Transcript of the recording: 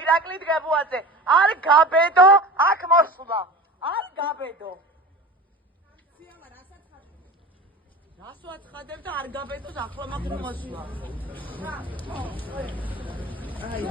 ირაკლი დგებუაძე არ გაბედო აქ მოსვლა არ გაბედო რას ვაცხადებ და არ გაბედოს ახლა მაგ მოსვლა აი